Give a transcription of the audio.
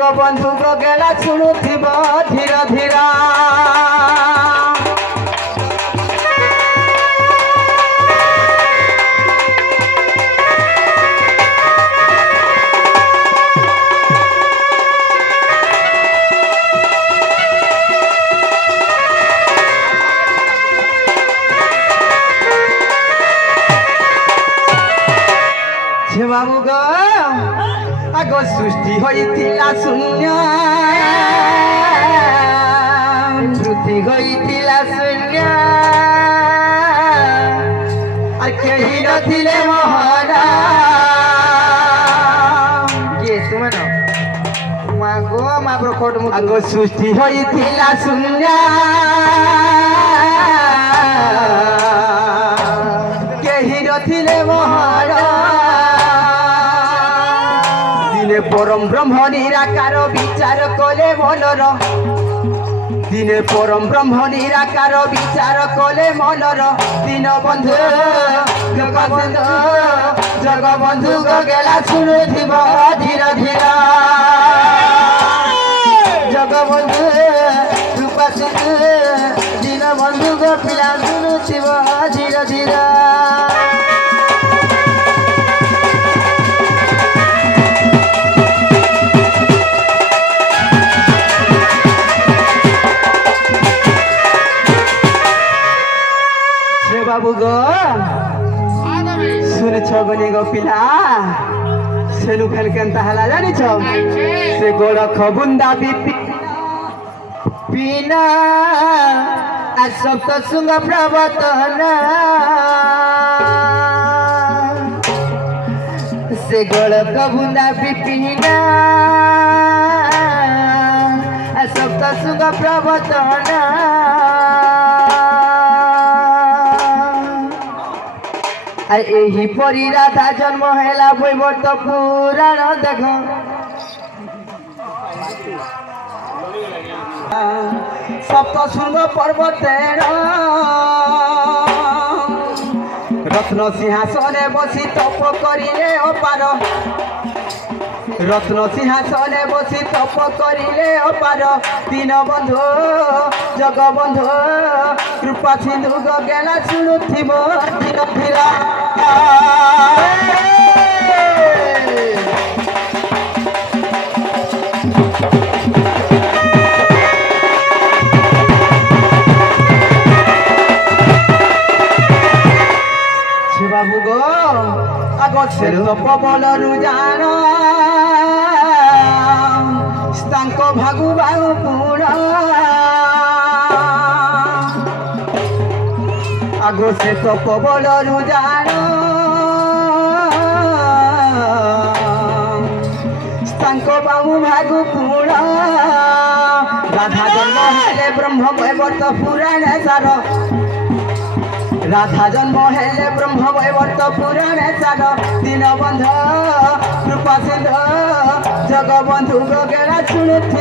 ଜଗବନ୍ଧୁ ଗେଲା ଶୁଣୁଥିବ ଧୀର ଧୀର বাবু গো আগ সৃষ্টি হইতিলা শূন্য শ্রুতি হইতিলা শূন্য আর কেহি নথিলে মহারা কে তুমি না মা গো মা প্রকট আগ সৃষ্টি হইতিলা শূন্য কেহি নথিলে মহারা পরম ব্রহ্ম নিরাকার বিচার কলে মনর দিনে পরম ব্রহ্ম নিরাকার বিচার কলে মনর দীনবন্ধু জগবন্ধু জগবন্ধু গেলা শুনুথিব ধীর ধীর জগবন্ধু রূপা সিন্ধু দীনবন্ধু পিলা শুনুথিব ধীর ধীর বাবু গো শুনেছ গনি গো পিলা সেনু ফেল কেনতা হেলা জানিছ সে গোড়খ বুন্দা বিপিনা আর সপ্ত শুঙ্গ প্রবর্তন সে গোড়খ বুন্দা বিপিনা আর সপ্ত শুঙ্গ প্রবর্তন আর এই পরি রাধা জন্ম হেলা বৈবর্ত পুরাণ দেখ সপ্ত শৃঙ্গ পর্বতের রত্ন সিংহাসনে বসি তপ করিলে অপার রত্ন সিংহাসনে বসি তপ করিলে অপার দীনবন্ধু জগবন্ধু কৃপা সিন্ধু গেলা শুনুথিব ধীর ধীর বাবু গো আগছে তপ বলরু জান স্তাঙ্ক ভাগু ভাগু পুর আগছে তপ বলরু জান স্তাঙ্ক বাবু ভাগু পুর রাধা জন্ম হেলে ব্রহ্ম বৈবর্ত পুরাণ সার রাধা জন্ম হেলে ব্রহ্ম বৈবর্ত পুরাণে সার দীনবন্ধু কৃপা সিন্ধু জগবন্ধু গেলা শুনুথি